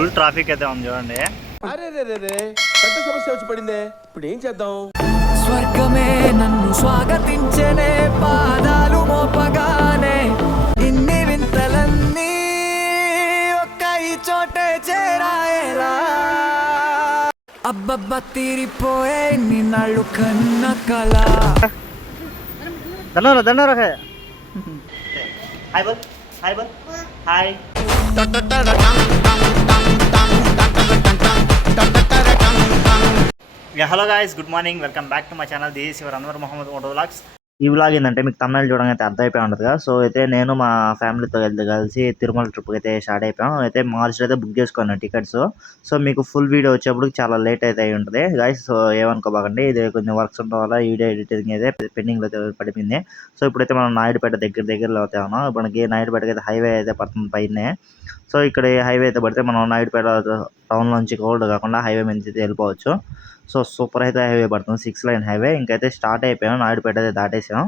Full traffic అయితే ఉంది చూడండి. అరే రే రే రే. పెద్ద సమస్య వచ్చి పడిందే. ఇప్పుడు ఏం చేద్దాం? స్వర్గమే నన్ను స్వాగతించనే పాదాలు మోపగానే. ఇన్ని వింతలన్నీ ఒక్క ఈ చోటే చేరాయేలా అబ్బబ్బ తీరిపోయే నిన్నాళ్ళు కన్న కళ. ధన్యవాద ధన్యవాద హాయ్ బల్ hi Bal hi. Hello guys good morning welcome back to my channel this your Anwar Mohammad auto vlogs ఈ వ్లాగ్ ఏంటంటే మీకు తమిళ చూడడం అయితే అర్థమైపోయి ఉంటుంది కదా. సో అయితే నేను మా ఫ్యామిలీతో వెళ్తే కలిసి తిరుమల ట్రిప్కి అయితే స్టార్ట్ అయిపోయాం. అయితే మార్చ్లో అయితే బుక్ చేసుకున్నాను టికెట్స్ సో మీకు ఫుల్ వీడియో వచ్చేప్పుడు చాలా లేట్ అయితే అయి ఉంటుంది. గాయస్ సో ఏమనుకోబాకండి ఇది కొంచెం వర్క్స్ ఉండడం వల్ల వీడియో ఎడిటింగ్ అయితే పెండింగ్లో అయితే పడిపోయింది. సో ఇప్పుడైతే మనం నాయుడుపేట దగ్గర దగ్గరలో అయితే ఉన్నాం. మనకి నాయుడుపేటకి అయితే హైవే అయితే పడుతుంది పైనే. సో ఇక్కడ హైవే అయితే పడితే మనం నాయుడుపేట టౌన్ నుంచి కోల్డ్ కాకుండా హైవే మీద అయితే వెళ్ళిపోవచ్చు. సో సూపర్ అయితే హైవే పడుతుంది సిక్స్ లైన్ హైవే. ఇంకైతే స్టార్ట్ అయిపోయాం నాయుడుపేట అయితే దాటేసాం.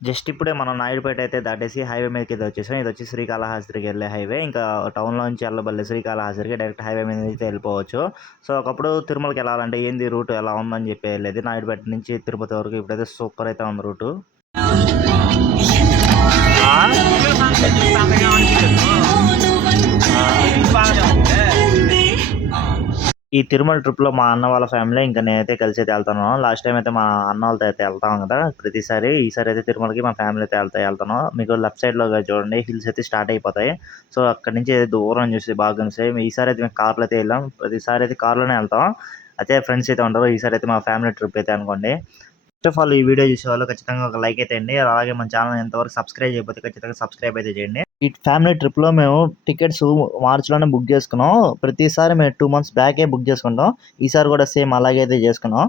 జస్ట్ ఇప్పుడే మనం నాయుడుపేట అయితే దాటేసి హైవే మీదకి అయితే వచ్చేసాం. ఇది వచ్చి శ్రీకాళహస్తికి వెళ్ళే హైవే. ఇంకా టౌన్లో నుంచి వెళ్ళబల్లే శ్రీకాళహస్తికి డైరెక్ట్ హైవే మీద అయితే వెళ్ళిపోవచ్చు. సో ఒకప్పుడు తిరుమలకి వెళ్ళాలంటే ఏంది రూట్ ఎలా ఉందని చెప్పి వెళ్ళేది. నాయుడుపేట నుంచి తిరుపతి వరకు ఇప్పుడైతే సూపర్ అయితే ఉంది రూటు. ఈ తిరుమల ట్రిప్లో మా అన్న వాళ్ళ ఫ్యామిలీ ఇంకా నేనైతే కలిసి అయితే వెళ్తాను లాస్ట్ టైం అయితే మా అన్న వాళ్ళతో అయితే వెళ్తాం కదా ప్రతిసారి. ఈసారి అయితే తిరుమలకి మా ఫ్యామిలీ అయితే వెళ్తా వెళ్తాను. మీకు లెఫ్ట్ సైడ్లో చూడండి హిల్స్ అయితే స్టార్ట్ అయిపోతాయి. సో అక్కడి నుంచి దూరం చూసి బాగా కనిపిస్తాయి. ఈసారి అయితే మేము కార్లో అయితే వెళ్ళాం. ప్రతిసారి అయితే కార్లోనే వెళ్తాం. అయితే ఫ్రెండ్స్ అయితే ఉంటారు ఈసారి అయితే మా ఫ్యామిలీ ట్రిప్ అయితే అనుకోండి. ఫస్ట్ ఆఫ్ ఆల్ ఈ వీడియో చూసే వాళ్ళు ఖచ్చితంగా ఒక లైక్ అయితే అండి అలాగే మన ఛానల్ ఎంతవరకు సబ్స్క్రైబ్ చేయకపోతే ఖచ్చితంగా సబ్స్క్రైబ్ అయితే చేయండి. ఈ ఫ్యామిలీ ట్రిప్లో మేము టికెట్స్ మార్చిలోనే బుక్ చేసుకున్నాం. ప్రతిసారి మేము టూ మంత్స్ బ్యాకే బుక్ చేసుకుంటాం. ఈసారి కూడా సేమ్ అలాగే అయితే చేసుకున్నాం.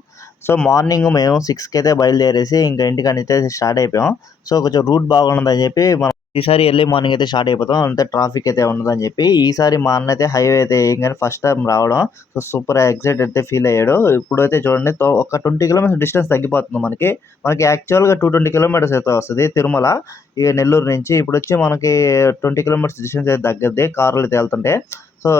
సో మార్నింగ్ మేము సిక్స్కి అయితే బయలుదేరేసి ఇంకా ఇంటికాడ అయితే స్టార్ట్ అయిపోయాం. సో కొంచెం రూట్ బాగుండదని చెప్పి మనం ఈసారి ఎర్లీ మార్నింగ్ అయితే స్టార్ట్ అయిపోతాం. అంతే ట్రాఫిక్ అయితే ఉండదని చెప్పి ఈసారి మా అన్న అయితే హైవే అయితే కానీ ఫస్ట్ టైం రావడం. సో సూపర్ ఎగ్జైట్ అయితే ఫీల్ అయ్యాడు. ఇప్పుడైతే చూడండి ఒక ట్వంటీ కిలోమీటర్స్ డిస్టెన్స్ తగ్గిపోతుంది మనకి. మనకి యాక్చువల్గా టూ ట్వంటీ కిలోమీటర్స్ అయితే వస్తుంది తిరుమల. ఈ నెల్లూరు నుంచి ఇప్పుడు వచ్చి మనకి ట్వంటీ కిలోమీటర్స్ డిస్టెన్స్ అయితే తగ్గద్ది కార్లు అయితే వెళ్తుంటే. సో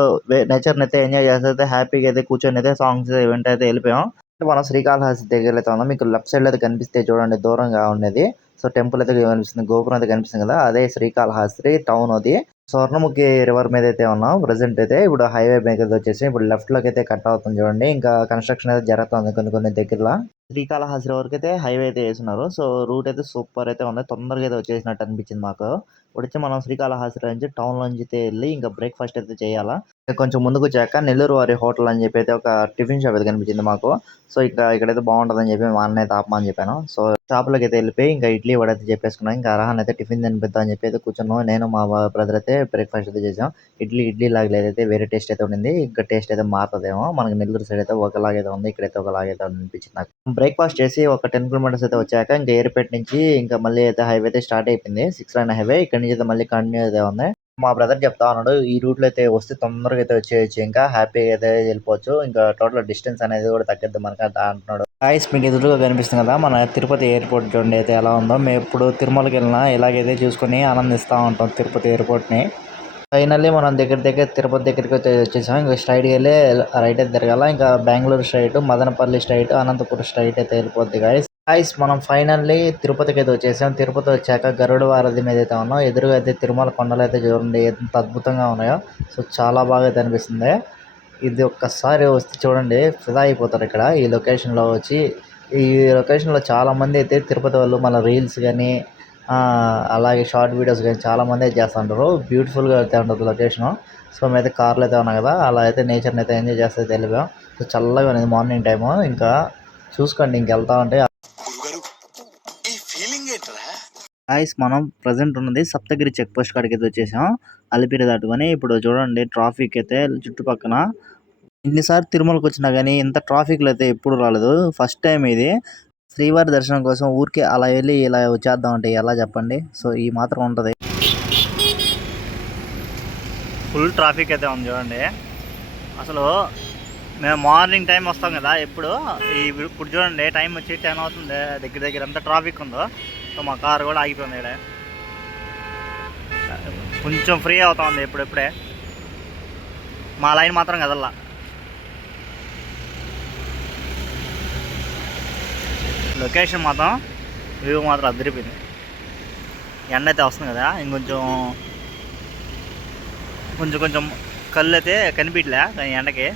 నేచర్ని అయితే ఎంజాయ్ చేస్తే అయితే హ్యాపీగా అయితే కూర్చొని అయితే సాంగ్స్ ఈవెంట్ అయితే వెళ్ళిపోయాం. మనం శ్రీకాళహస్తి దగ్గర అయితే ఉన్నాం. మీకు లెఫ్ట్ సైడ్ అయితే కనిపిస్తే చూడండి దూరంగా ఉండేది. సో టెంపుల్ అయితే కనిపిస్తుంది గోపురం అయితే కనిపిస్తుంది కదా అదే శ్రీకాళహస్తి టౌన్ అది. స్వర్ణముఖి రివర్ మీద అయితే ఉన్నాం ప్రజెంట్ అయితే. ఇప్పుడు హైవే మీద అయితే వచ్చేసి ఇప్పుడు లెఫ్ట్లోకి అయితే కట్ అవుతుంది చూడండి. ఇంకా కన్స్ట్రక్షన్ అయితే జరుగుతుంది కొన్ని కొన్ని దగ్గరలో. శ్రీకాళహస్తి వరకు అయితే హైవే అయితే వేస్తున్నారు. సో రూట్ అయితే సూపర్ అయితే ఉంది. తొందరగా అయితే వచ్చేసినట్టు అనిపించింది మాకు. ఇప్పుడు వచ్చి మనం శ్రీకాళహస్తి నుంచి టౌన్ నుంచి అయితే వెళ్ళి ఇంకా బ్రేక్ఫాస్ట్ అయితే చేయాలా. కొంచెం ముందుకు వచ్చాక నెల్లూరు వారి హోటల్ అని చెప్పి అయితే ఒక టిఫిన్ షాప్ అయితే కనిపించింది మాకు. సో ఇక్కడ ఇక్కడైతే బాగుంటుందని చెప్పి మా అన్నయ్య తాపమని చెప్పాను. సో షాప్లోకి అయితే వెళ్ళిపోయి ఇంకా ఇడ్లీ వడ అయితే చెప్పేసుకున్నాం. ఇంకా అర్హన్ అయితే టిఫిన్ తినిపిద్దాం అని చెప్పి అయితే కూర్చున్నాం. నేను మా బ్రదర్ అయితే బ్రేక్ఫాస్ట్ అయితే చేసాం ఇడ్లీ ఇడ్లీ లాగా అయితే వేరే టేస్ట్ అయితే ఉండింది. ఇంకా టేస్ట్ అయితే మారుతుందేమో మనకి నెల్లూరు సైడ్ అయితే ఒకలాగైతే ఉంది. ఇక్కడైతే ఒకలాగైతే అనిపించింది నాకు. బ్రేక్ఫాస్ట్ చేసి ఒక టెన్ కిలోమీటర్స్ అయితే వచ్చాక ఇంకా ఎయిర్పేట్ నుంచి ఇంకా మళ్ళీ అయితే హైవే అయితే స్టార్ట్ అయిపోయింది. Six lane highway. ఇక్కడ నుంచి అయితే మళ్ళీ కంటిన్యూ అయితే ఉంది. మా బ్రదర్ చెప్తా ఉన్నాడు ఈ రూట్లో అయితే వస్తే తొందరగా అయితే వచ్చేయచ్చు ఇంకా హ్యాపీగా అయితే వెళ్ళిపోవచ్చు ఇంకా టోటల్ డిస్టెన్స్ అనేది కూడా తగ్గద్దు మనకి అంటున్నాడు. ఐస్ మీకు ఎదురుగా కనిపిస్తుంది కదా మన తిరుపతి ఎయిర్పోర్ట్ చూడండి అయితే ఎలా ఉందో మేము ఎప్పుడు తిరుమలకి వెళ్ళినా ఇలాగైతే చూసుకొని ఆనందిస్తూ ఉంటాం తిరుపతి ఎయిర్పోర్ట్ని ఫైనల్లీ మనం దగ్గర దగ్గర తిరుపతి దగ్గరికి వచ్చేసాం ఇంకా స్ట్రైట్కి వెళ్ళి రైట్ అయితే తిరగాల ఇంకా Bengaluru straight Madanapalle straight Anantapuram straight అయితే వెళ్ళిపోద్ది గాయస్ గాయస్ మనం ఫైనల్లీ తిరుపతికి అయితే వచ్చేసాం. తిరుపతి వచ్చాక గరుడ వారధి మీద అయితే ఉన్నాం. ఎదురుగా అయితే తిరుమల కొండలు అయితే చూడండి ఎంత అద్భుతంగా ఉన్నాయో. సో చాలా బాగా అయితే అనిపిస్తుంది. ఇది ఒక్కసారి వస్తే చూడండి ఫిదా అయిపోతారు ఇక్కడ ఈ లొకేషన్లో వచ్చి. ఈ లొకేషన్లో చాలా మంది అయితే తిరుపతి వాళ్ళు మన రీల్స్ కానీ అలాగే షార్ట్ వీడియోస్ కానీ చాలా మంది అయితే చేస్తుంటారు బ్యూటిఫుల్గా అయితే ఉంటుంది లొకేషన్ సో మేము అయితే కార్లో అయితే ఉన్నాం కదా అలా అయితే నేచర్ని అయితే ఎంజాయ్ చేస్తే తెలియదు సో చల్లగా ఉంది మార్నింగ్ టైము ఇంకా చూసుకోండి ఇంకెళ్తా ఉంటే గాయస్ మనం ప్రజెంట్ ఉన్నది సప్తగిరి చెక్ పోస్ట్ కాడికి అయితే వచ్చేసాం. అలిపిరి దాటుకొని ఇప్పుడు చూడండి ట్రాఫిక్ అయితే చుట్టుపక్కన. ఎన్నిసార్లు తిరుమలకి వచ్చినా కానీ ఇంత ట్రాఫిక్లో అయితే ఎప్పుడు రాలేదు. ఫస్ట్ టైం ఇది. శ్రీవారి దర్శనం కోసం ఊరికే అలా వెళ్ళి ఇలా వచ్చేద్దాం అంటే ఎలా చెప్పండి? సో ఈ మాత్రం ఉంటుంది. ఫుల్ ట్రాఫిక్ అయితే ఉంది చూడండి. అసలు మేము మార్నింగ్ టైం వస్తాం కదా ఎప్పుడు? ఈ ఇప్పుడు చూడండి టైం వచ్చి టెన్ అవుతుంది. దగ్గర దగ్గర ఎంత ట్రాఫిక్ ఉందో. సో మా కారు కూడా ఆగిపోయింది ఇక్కడ కొంచెం ఫ్రీ అవుతా ఉంది ఇప్పుడిప్పుడే. మా లైన్ మాత్రం కదల్లా. లొకేషన్ మాత్రం వ్యూ మాత్రం అదిరిపోయింది. ఎండ అయితే వస్తుంది కదా ఇంకొంచెం కొంచెం కొంచెం కళ్ళు అయితే కనిపించలే కానీ ఎండకి.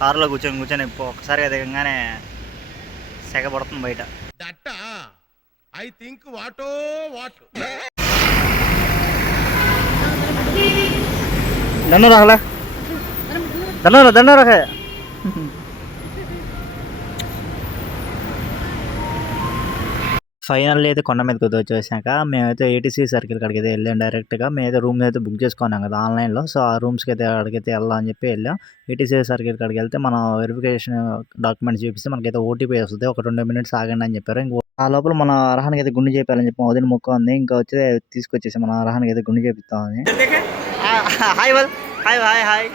కారులో కూర్చొని కూర్చొని ఒక్కసారిగా దిగంగానే సెగ పడుతుంది బయట. ఐ థింక్ వాటో వాట్. దండం రాకలే దండం దండం రాక ఫైనల్లీ అయితే కొండ మీద కుదిరి వచ్చేసాక మేమైతే ఏటీసీ సర్కిల్ కాడికి అయితే వెళ్ళాం డైరెక్ట్గా. మేమైతే రూమ్ అయితే బుక్ చేసుకున్నాం కదా ఆన్లైన్లో. సో ఆ రూమ్స్కి అయితే అక్కడికైతే వెళ్దాం అని చెప్పి వెళ్ళాం. ఏటీసీ సర్కిల్ కాడికి వెళ్తే మనం వెరిఫికేషన్ డాక్యుమెంట్స్ చూపిస్తే మనకైతే ఓటీపీ వస్తుంది. ఒక రెండు మినిట్స్ ఆగండి అని చెప్పారు. ఇంకో ఆ లోపల మన అర్హానికి అయితే గుండు చేయాలని చెప్పి వదిన మొక్క ఉంది. ఇంకా వచ్చి తీసుకొచ్చేసి మన అర్హానికి అయితే గుండు చేపిస్తామని. హాయ్ వల్. హాయ్. Hi hi.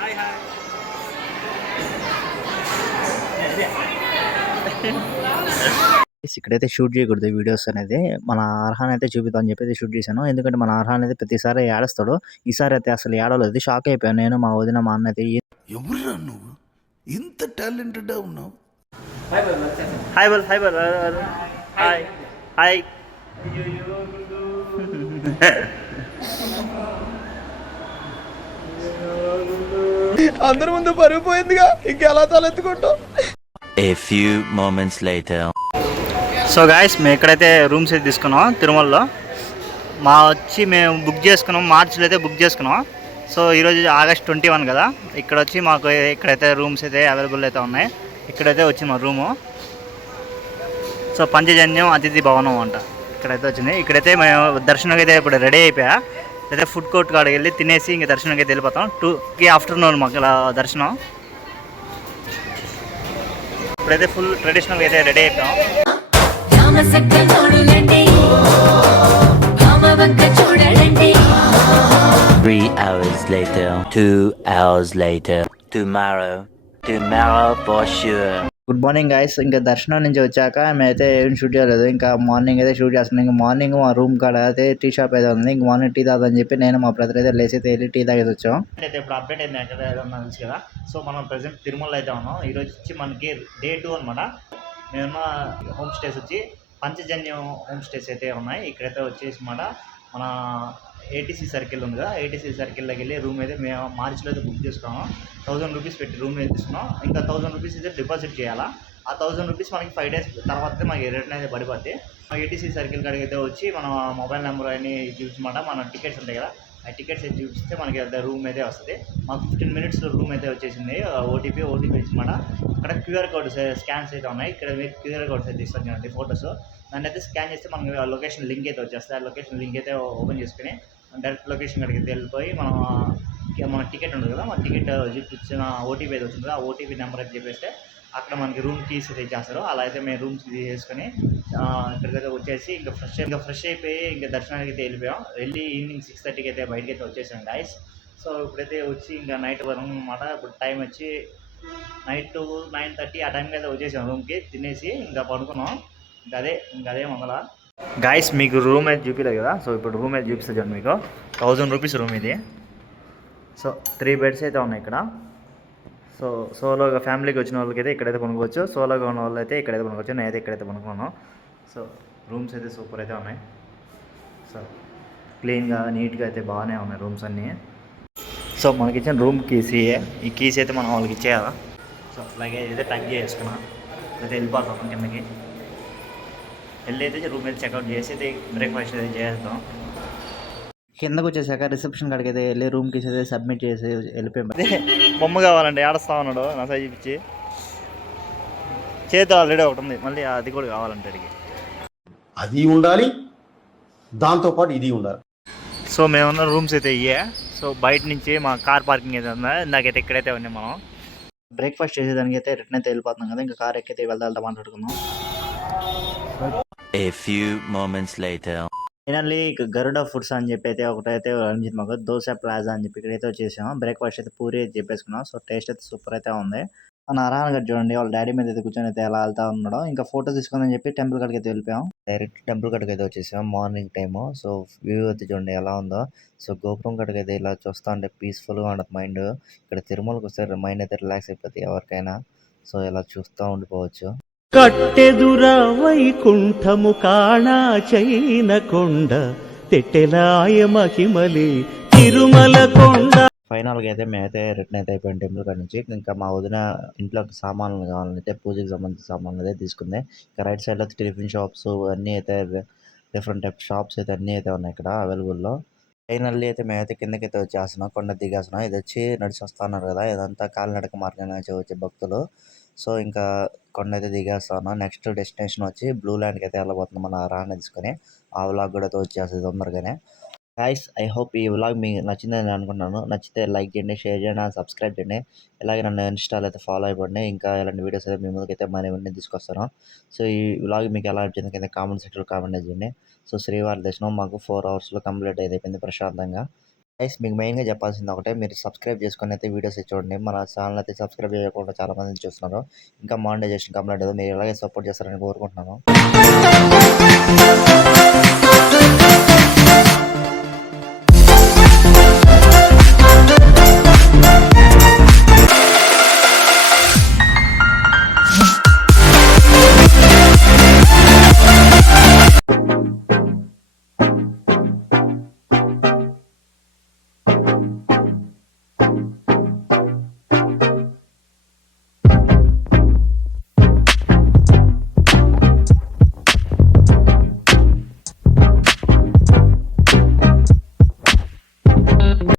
ఇక్కడైతే షూట్ చేయకూడదు వీడియోస్ అనేది. మన అర్హాన్ అయితే చూపిద్దాం అని చెప్పి షూట్ చేశాను. ఎందుకంటే మన అర్హాన్ అయితే ప్రతిసారి ఏడుస్తాడు. ఈసారి అయితే అసలు ఏడలేదు షాక్ అయిపోయాను. నేను మా వదిన మా అన్న అయితే ఎవరురా నువ్వు? ఇంత టాలెంటెడ్ ఉన్నావు? హాయ్ బల్ హాయ్ బల్ హాయ్ హాయ్ అందరి ముందు పరుగు పోయిందిగా ఇంకెలా తలెత్తుకుంటాం A few moments later. So guys మేము ఎక్కడైతే రూమ్స్ అయితే తీసుకున్నాం తిరుమలలో మా వచ్చి మేము బుక్ చేసుకున్నాం మార్చిలో అయితే బుక్ చేసుకున్నాం. సో ఈరోజు ఆగస్ట్ ట్వంటీ వన్ కదా ఇక్కడ వచ్చి మాకు ఇక్కడైతే రూమ్స్ అయితే అవైలబుల్ అయితే ఉన్నాయి ఇక్కడైతే వచ్చింది మా రూము సో పంచజన్యం అతిథి భవనం అంట ఇక్కడైతే వచ్చింది. ఇక్కడైతే మేము దర్శనంకి అయితే ఇప్పుడు రెడీ అయిపోయా. అయితే ఫుడ్ కోర్ట్ కాడికి వెళ్ళి తినేసి ఇంకా దర్శనంకి అయితే వెళ్ళిపోతాం. టూకి ఆఫ్టర్నూన్ మాకు దర్శనం. ఇప్పుడైతే ఫుల్ ట్రెడిషనల్గా అయితే రెడీ అయిపోయాం. రామసక్క చూడులండి రామవంక చూడలండి Three hours later. Two hours later. Tomorrow. Tomorrow for sure. Good morning guys ఇంకా దర్శనం నుంచి వచ్చాక మేమైతే ఏం షూట్ చేయలేదు. ఇంకా మార్నింగ్ అయితే షూట్ చేస్తున్నాం. ఇంకా మార్నింగ్ మా రూమ్ కాడ అయితే టీ షాప్ అయితే ఉంది. ఇంక మార్నింగ్ టీ తాగదని చెప్పి నేను మా బ్రదర్ అయితే లేచి అయితే వెళ్ళి టీ తాగేసి వచ్చాం. అయితే ఇప్పుడు అప్డేట్ అయింది కదా తెలుసు కదా. సో మనం ప్రెసెంట్ తిరుమల అయితే ఉన్నాం. ఈరోజు వచ్చి మనకి డే టూ అనమాట మేమున్న హోమ్ స్టేస్ వచ్చి పంచజన్యం హోమ్ స్టేస్ అయితే ఉన్నాయి. ఇక్కడైతే వచ్చేసి మాట మన ఏటీసీ సర్కిల్ ఉంది కదా ఏటీసీ సర్కిల్లోకి వెళ్ళి రూమ్ అయితే మేము మార్చిలో అయితే బుక్ చేసుకున్నాం థౌసండ్ రూపీస్ పెట్టి రూమ్ అయితే తీసుకున్నాం. ఇంకా థౌసండ్ రూపీస్ అయితే డిపాజిట్ చేయాలా? ఆ థౌసండ్ రూపీస్ మనకి ఫైవ్ డేస్ తర్వాత మనకి రిటర్న్ అయితే పడిపోద్ది. ఏటీసీ సర్కిల్ కాడికి అయితే వచ్చి మన మొబైల్ నెంబర్ అని చూపించమాట. మన టికెట్స్ ఉంటాయి కదా ఆ టికెట్స్ అయితే చూపిస్తే మనకి రూమ్ అయితే వస్తుంది. మాకు ఫిఫ్టీన్ మినిట్స్లో రూమ్ అయితే వచ్చేసింది. ఓటీపీ ఓటీపీ ఇచ్చమాట అక్కడ క్యూఆర్ కోడ్ స్కాన్స్ అయితే ఉన్నాయి. ఇక్కడ మీరు క్యూఆర్ కోడ్స్ అయితే ఇస్తాను చూడండి ఫోటోస్. దాన్ని అయితే స్కాన్ చేస్తే మనకి లొకేషన్ లింక్ అయితే వచ్చేస్తుంది ఆ లొకేషన్ లింక్ అయితే ఓపెన్ చేసుకుని డైరెక్ట్ లొకేషన్ అక్కడికి వెళ్ళిపోయి మనం మన టికెట్ ఉంటుంది కదా మన టికెట్ ఇచ్చిన ఓటీపీ అయితే వచ్చింది కదా ఆ ఓటీపీ నెంబర్ అయితే చెప్పేస్తే అక్కడ మనకి రూమ్ కీస్ అయితే ఇచ్చేస్తారు. అలా అయితే మేము రూమ్స్ తీసుకొని ఆ, ఇక్కడికైతే వచ్చేసి ఇంకా ఫ్రెష్ ఇంకా ఫ్రెష్ అయిపోయి ఇంకా దర్శనానికి అయితే వెళ్ళిపోయాం. వెళ్ళి ఈవినింగ్ సిక్స్ థర్టీకి అయితే బయటకి అయితే వచ్చేసాం గాయస్ సో ఇప్పుడైతే వచ్చి ఇంకా నైట్ వరకు అనమాట ఇప్పుడు టైం వచ్చి నైట్ నైన్ థర్టీ ఆ టైంకి అయితే వచ్చేసాం రూమ్కి తినేసి ఇంకా పడుకున్నాం. ఇంకా అదే ఇంకా అదే మంగళ. గాయస్ మీకు రూమ్ అయితే చూపించలేదు కదా? సో ఇప్పుడు రూమ్ అయితే చూపిస్తా చూడండి మీకు. థౌజండ్ రూపీస్ రూమ్ ఇది. సో త్రీ బెడ్స్ అయితే ఉన్నాయి ఇక్కడ. సో సోలోగా ఫ్యామిలీకి వచ్చిన వాళ్ళకైతే ఇక్కడైతే కొనుక్కోవచ్చు. సోలోగా ఉన్న వాళ్ళు అయితే ఇక్కడైతే కొనుక్కోవచ్చు. నేనైతే ఇక్కడైతే కొనుక్కున్నాను. సో రూమ్స్ అయితే సూపర్ అయితే ఉన్నాయి. సో క్లీన్గా నీట్గా అయితే బాగానే ఉన్నాయి రూమ్స్ అన్నీ. సో మనకి ఇచ్చిన రూమ్ కీస్ ఈ కీస్ అయితే మనం వాళ్ళకి ఇచ్చేయాలా? సో అలాగే అయితే టగ్ చేసుకున్నా అయితే వెళ్ళిపోతాం కిందకి. వెళ్ళి అయితే రూమ్ అయితే చెక్అవుట్ చేసి అయితే బ్రేక్ఫాస్ట్ అయితే చేస్తాం కిందకు వచ్చేసాక రిసెప్షన్ కాడికి అయితే వెళ్ళి రూమ్ కీస్ అయితే సబ్మిట్ చేసి వెళ్ళిపోయాం. బొమ్మ కావాలండి ఏడుస్తా ఉన్నాడు నా సైజ్ ఇచ్చి చేతి ఆల్రెడీ ఒకటి ఉంది మళ్ళీ అది కూడా కావాలంటే అడిగి. అది ఉండాలి దాంతోపాటు ఇది ఉండాలి. సో మేమున్న రూమ్స్ అయితే ఇయ్యే సో బయట నుంచి మా కార్ పార్కింగ్ అయితే ఉందా? ఇందాకైతే ఇక్కడైతే ఉన్నాం మనం. బ్రేక్ఫాస్ట్ చేసేదానికి అయితే రిటర్న్ అయితే వెళ్ళిపోతున్నాం కదా ఇంకా కార్ ఎక్కైతే వెళ్దాం మాట్లాడుకుందాం. A few moments later. Finally Garuda foods అని చెప్పి అయితే ఒకటైతే అనిపించింది మాకు దోశ ప్లాజా అని చెప్పి ఇక్కడైతే వచ్చేసాం బ్రేక్ఫాస్ట్ అయితే పూరి అయితే చెప్పేసుకున్నాం. సో టేస్ట్ అయితే సూపర్ అయితే ఉంది. మన అరాన్ గారు చూడండి వాళ్ళ డాడీ మీద అయితే కూర్చొని అయితే ఎలా వెళ్తా ఉన్నాడో. ఇంకా ఫోటో తీసుకుందని చెప్పి టెంపుల్ కాడికి అయితే వెళ్ళిపోయాం. డైరెక్ట్ టెంపుల్ కాడికి అయితే వచ్చేసాం. Morning time. సో వ్యూ అయితే చూడండి ఎలా ఉందో. సో గోపురం కాడికి అయితే ఇలా చూస్తా ఉంటే పీస్ఫుల్గా ఉండదు మైండ్. ఇక్కడ తిరుమలకి వస్తే మైండ్ అయితే రిలాక్స్ అయిపోతుంది ఎవరికైనా. సో ఇలా చూస్తూ ఉండిపోవచ్చు. కట్టెదుర వైకుంఠము కాణా చైన కొండ. తెట్టెలాయ మహిమలి తిరుమల కొండ. ఫైనల్గా అయితే మేమైతే రిటర్న్ అయితే అయిపోయాం టెంపుల్ కాడ నుంచి. ఇంకా మా వదిన ఇంట్లోకి సామాన్లు కావాలంటే పూజకి సంబంధించిన సామాన్లు అయితే తీసుకుంది. ఇంకా రైట్ సైడ్లో టిఫిన్ షాప్స్ అన్నీ అయితే డిఫరెంట్ టైప్ షాప్స్ అయితే అన్నీ అయితే ఉన్నాయి ఇక్కడ అవైలబుల్లో. ఫైనల్లీ అయితే మేమైతే కిందకి అయితే వచ్చేస్తున్నాం. కొండ దిగేస్తున్నాం. ఇది వచ్చి నడిచి వస్తున్నారు కదా. ఇదంతా కాలినడక మార్గంగా వచ్చే భక్తులు. సో ఇంకా కొండ అయితే దిగేస్తాను నెక్స్ట్ డెస్టినేషన్ వచ్చి బ్లూ ల్యాండ్కి అయితే వెళ్ళబోతున్నాం మన రాని తీసుకొని. ఆ వ్లాగ్ కూడా అయితే వచ్చేస్తుంది తొందరగానే. గాయస్ ఐ హోప్ ఈ వ్లాగ్ మీకు నచ్చిందని నేను అనుకుంటున్నాను. నచ్చితే లైక్ చేయండి షేర్ చేయండి సబ్స్క్రైబ్ చేయండి. అలాగే నన్ను ఇన్స్టాల్ అయితే ఫాలో అయిపోండి. ఇంకా ఇలాంటి వీడియోస్ అయితే మీ ముందుకైతే మరి ఇవన్నీ తీసుకొస్తాను. సో ఈ వ్లాగ్ మీకు ఎలా వచ్చింది కింద కామెంట్ సెక్షన్లో కామెంట్ చేయండి. సో శ్రీవారి దర్శనం మాకు ఫోర్ అవర్స్లో కంప్లీట్ అయిపోయింది ప్రశాంతంగా. గైస్ మీకు మెయిన్గా చెప్పాల్సింది ఒకటే మీరు సబ్స్క్రైబ్ చేసుకొని అయితే వీడియోస్ చూడండి. మన ఛానల్ అయితే సబ్స్క్రైబ్ చేయకుండా చాలా మంది చూస్తున్నారు. ఇంకా మానిటైజేషన్ కంప్లీట్ అయ్యేది మీరు ఎలాగే సపోర్ట్ చేస్తారని కోరుకుంటున్నాను.